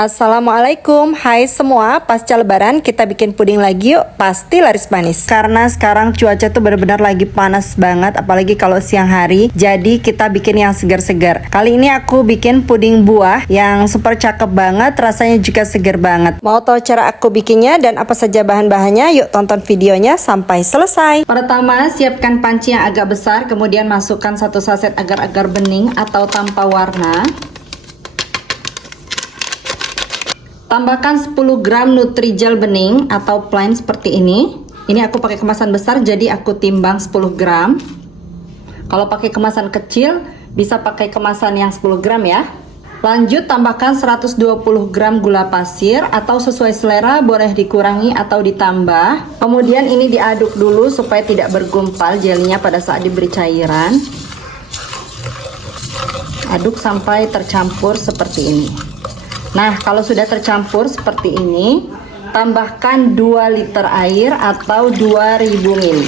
Assalamualaikum, hai semua. Pasca lebaran kita bikin puding lagi yuk, pasti laris manis. Karena sekarang cuaca tuh benar-benar lagi panas banget, apalagi kalau siang hari. Jadi kita bikin yang segar-segar. Kali ini aku bikin puding buah yang super cakep banget, rasanya juga segar banget. Mau tahu cara aku bikinnya dan apa saja bahan-bahannya? Yuk tonton videonya sampai selesai. Pertama, siapkan panci yang agak besar, kemudian masukkan 1 saset agar-agar bening atau tanpa warna. Tambahkan 10 gram Nutrijel bening atau plain seperti ini. Ini aku pakai kemasan besar jadi aku timbang 10 gram. Kalau pakai kemasan kecil bisa pakai kemasan yang 10 gram ya. Lanjut tambahkan 120 gram gula pasir atau sesuai selera, boleh dikurangi atau ditambah. Kemudian ini diaduk dulu supaya tidak bergumpal jelinya pada saat diberi cairan. Aduk sampai tercampur seperti ini. Nah, kalau sudah tercampur seperti ini, tambahkan 2 liter air atau 2000 ml.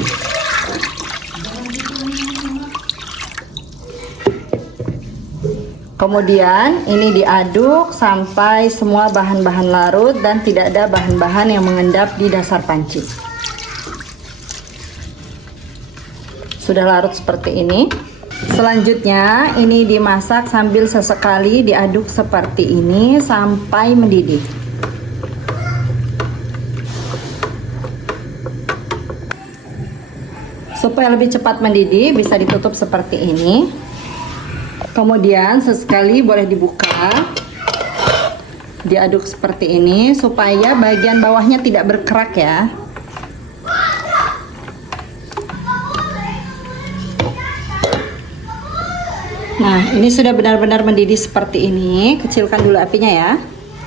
Kemudian ini diaduk sampai semua bahan-bahan larut dan tidak ada bahan-bahan yang mengendap di dasar panci. Sudah larut seperti ini. Selanjutnya ini dimasak sambil sesekali diaduk seperti ini sampai mendidih. Supaya lebih cepat mendidih bisa ditutup seperti ini. Kemudian sesekali boleh dibuka. Diaduk seperti ini supaya bagian bawahnya tidak berkerak ya. Nah, ini sudah benar-benar mendidih seperti ini. Kecilkan dulu apinya ya.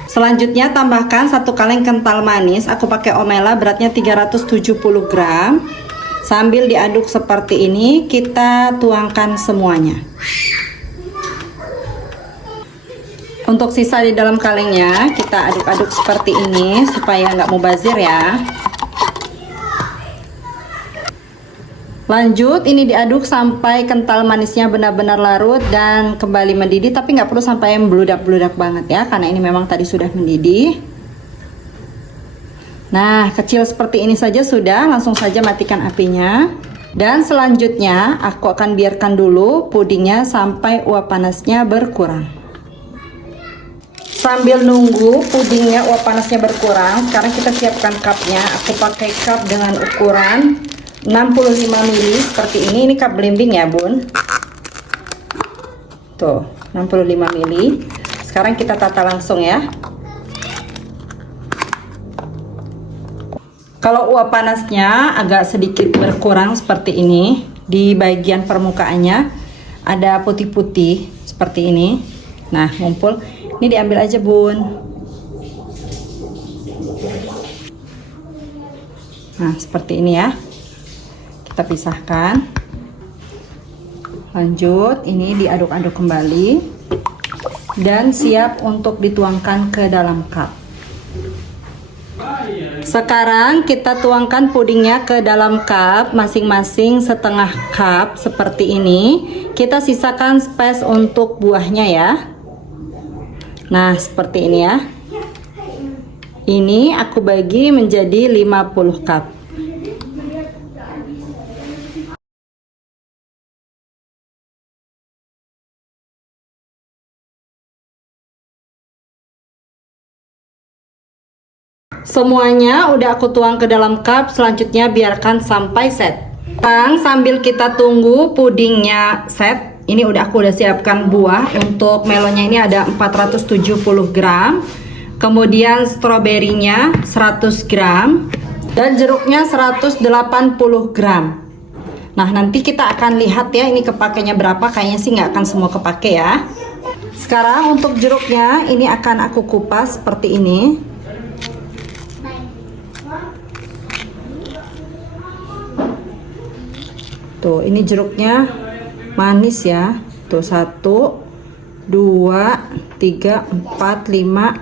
Selanjutnya tambahkan 1 kaleng kental manis. Aku pakai omela, beratnya 370 gram. Sambil diaduk seperti ini, kita tuangkan semuanya. Untuk sisa di dalam kalengnya, kita aduk-aduk seperti ini supaya nggak mubazir ya. Lanjut, ini diaduk sampai kental manisnya benar-benar larut dan kembali mendidih, tapi nggak perlu sampai membludak-bludak banget ya, karena ini memang tadi sudah mendidih. Nah, kecil seperti ini saja sudah, langsung saja matikan apinya. Dan selanjutnya, aku akan biarkan dulu pudingnya sampai uap panasnya berkurang. Sambil nunggu pudingnya uap panasnya berkurang, sekarang kita siapkan cupnya. Aku pakai cup dengan ukuran 65 ml seperti ini cup belimbing ya bun. Tuh 65 ml. Sekarang kita tata langsung ya. Kalau uap panasnya agak sedikit berkurang seperti ini, di bagian permukaannya ada putih-putih seperti ini. Nah ngumpul, ini diambil aja bun. Nah seperti ini ya. Kita pisahkan. Lanjut, ini diaduk-aduk kembali dan siap untuk dituangkan ke dalam cup. Sekarang kita tuangkan pudingnya ke dalam cup, masing-masing setengah cup seperti ini. Kita sisakan space untuk buahnya ya. Nah seperti ini ya. Ini aku bagi menjadi 50 cup. Semuanya udah aku tuang ke dalam cup, selanjutnya biarkan sampai set. Sambil kita tunggu pudingnya set, ini aku udah siapkan buah. Untuk melonnya ini ada 470 gram. Kemudian stroberinya 100 gram dan jeruknya 180 gram. Nah, nanti kita akan lihat ya ini kepakainya berapa. Kayaknya sih nggak akan semua kepake ya. Sekarang untuk jeruknya ini akan aku kupas seperti ini. Tuh, ini jeruknya manis ya. Tuh 1, 2, 3, 4, 5,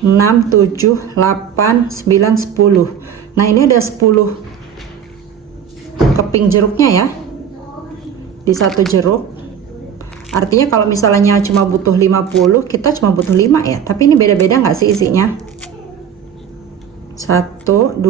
6, 7, 8, 9, 10. Nah, ini ada 10 keping jeruknya ya. Di satu jeruk. Artinya kalau misalnya cuma butuh 50, kita cuma butuh 5 ya. Tapi ini beda-beda nggak sih isinya? 1, 2,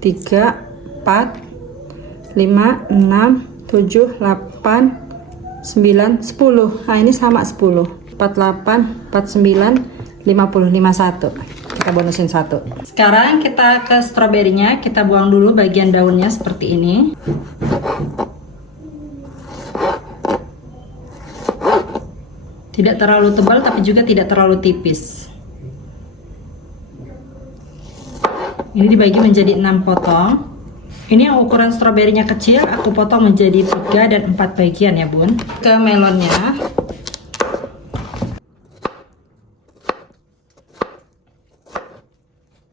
3, 4, 5, 6, 7, 8, 9, 10. Nah ini sama 10. 48, 49, 50, 51. Kita bonusin 1. Sekarang kita ke stroberinya. Kita buang dulu bagian daunnya seperti ini. Tidak terlalu tebal tapi juga tidak terlalu tipis. Ini dibagi menjadi 6 potong. Ini yang ukuran stroberinya kecil, aku potong menjadi 3 dan 4 bagian ya bun. Ke melonnya.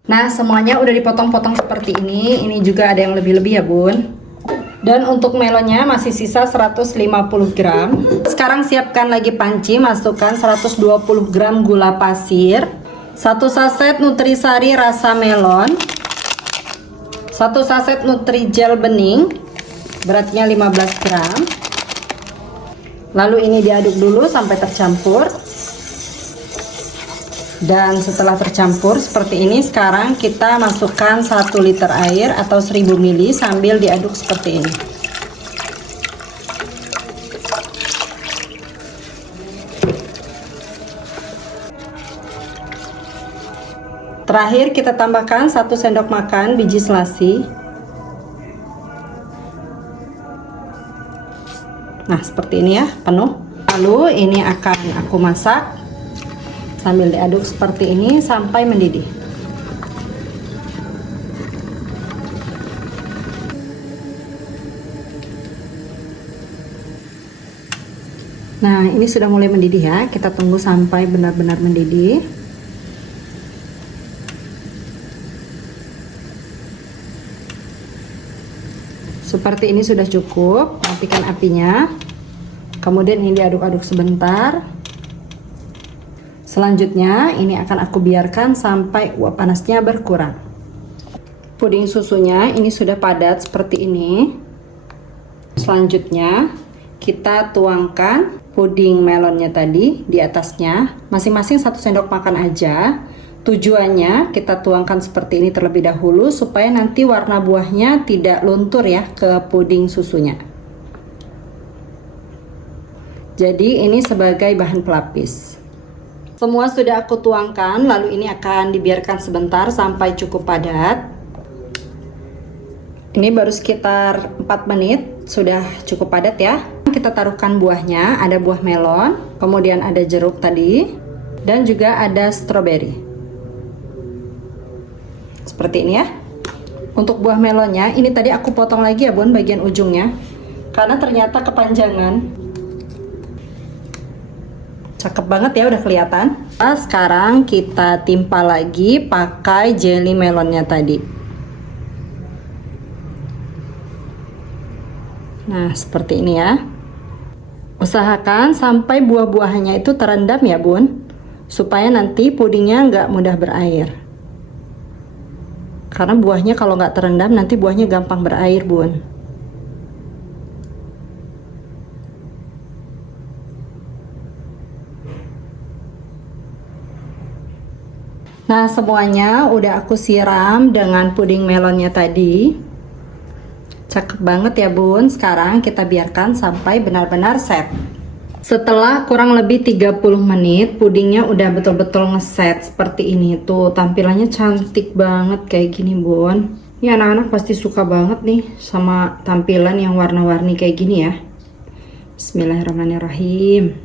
Nah semuanya udah dipotong-potong seperti ini. Ini juga ada yang lebih-lebih ya bun. Dan untuk melonnya masih sisa 150 gram. Sekarang siapkan lagi panci, masukkan 120 gram gula pasir, 1 saset nutrisari rasa melon, 1 saset nutrijel bening, beratnya 15 gram. Lalu ini diaduk dulu sampai tercampur. Dan setelah tercampur seperti ini, sekarang kita masukkan 1 liter air atau 1000 ml sambil diaduk seperti ini. Terakhir kita tambahkan 1 sendok makan biji selasi. Nah seperti ini ya, penuh. Lalu ini akan aku masak sambil diaduk seperti ini sampai mendidih. Nah ini sudah mulai mendidih ya, kita tunggu sampai benar-benar mendidih. Seperti ini sudah cukup, matikan apinya. Kemudian ini diaduk-aduk sebentar. Selanjutnya ini akan aku biarkan sampai uap panasnya berkurang. Puding susunya ini sudah padat seperti ini. Selanjutnya kita tuangkan puding melonnya tadi di atasnya, masing-masing 1 sendok makan aja. Tujuannya kita tuangkan seperti ini terlebih dahulu supaya nanti warna buahnya tidak luntur ya ke puding susunya. Jadi ini sebagai bahan pelapis. Semua sudah aku tuangkan, lalu ini akan dibiarkan sebentar sampai cukup padat. Ini baru sekitar 4 menit, sudah cukup padat ya. Kita taruhkan buahnya, ada buah melon, kemudian ada jeruk tadi, dan juga ada stroberi. Seperti ini ya. Untuk buah melonnya, ini tadi aku potong lagi ya bun bagian ujungnya, karena ternyata kepanjangan. Cakep banget ya, udah kelihatan. Nah, sekarang kita timpa lagi pakai jelly melonnya tadi. Nah seperti ini ya. Usahakan sampai buah-buahannya itu terendam ya bun, supaya nanti pudingnya nggak mudah berair. Karena buahnya kalau nggak terendam nanti buahnya gampang berair bun. Nah semuanya udah aku siram dengan puding melonnya tadi. Cakep banget ya bun. Sekarang kita biarkan sampai benar-benar set. Setelah kurang lebih 30 menit pudingnya udah betul-betul ngeset seperti ini. Tuh tampilannya cantik banget kayak gini bun. Ini anak-anak pasti suka banget nih sama tampilan yang warna-warni kayak gini ya. Bismillahirrahmanirrahim.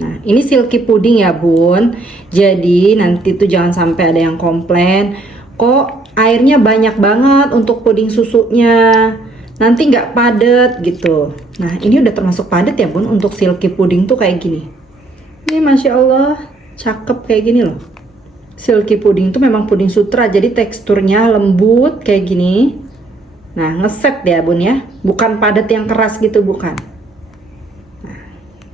Nah ini silky puding ya bun. Jadi nanti tuh jangan sampai ada yang komplain, kok airnya banyak banget untuk puding susunya, nanti nggak padat gitu. Nah ini udah termasuk padat ya bun untuk silky puding tuh kayak gini. Ini masya Allah cakep kayak gini loh. Silky puding tuh memang puding sutra, jadi teksturnya lembut kayak gini. Nah ngeset ya bun ya, bukan padat yang keras gitu, bukan.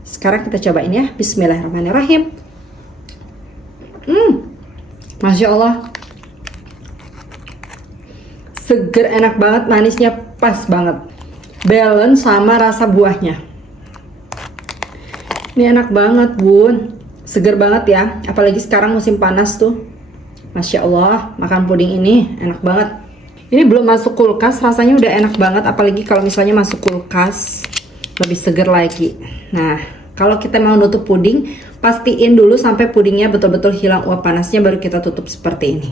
Sekarang kita cobain ya. Bismillahirrahmanirrahim. Masya Allah, seger, enak banget, manisnya pas banget, balance sama rasa buahnya. Ini enak banget bun, seger banget ya, apalagi sekarang musim panas tuh. Masya Allah, makan puding ini enak banget. Ini belum masuk kulkas, rasanya udah enak banget, apalagi kalau misalnya masuk kulkas lebih seger lagi. Nah, kalau kita mau nutup puding, pastiin dulu sampai pudingnya betul-betul hilang uap panasnya, baru kita tutup seperti ini.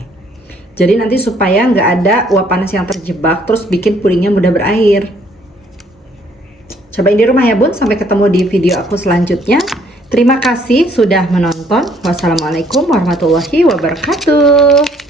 Jadi nanti supaya nggak ada uap panas yang terjebak, terus bikin pudingnya mudah berair. Cobain di rumah ya bun. Sampai ketemu di video aku selanjutnya. Terima kasih sudah menonton. Wassalamualaikum warahmatullahi wabarakatuh.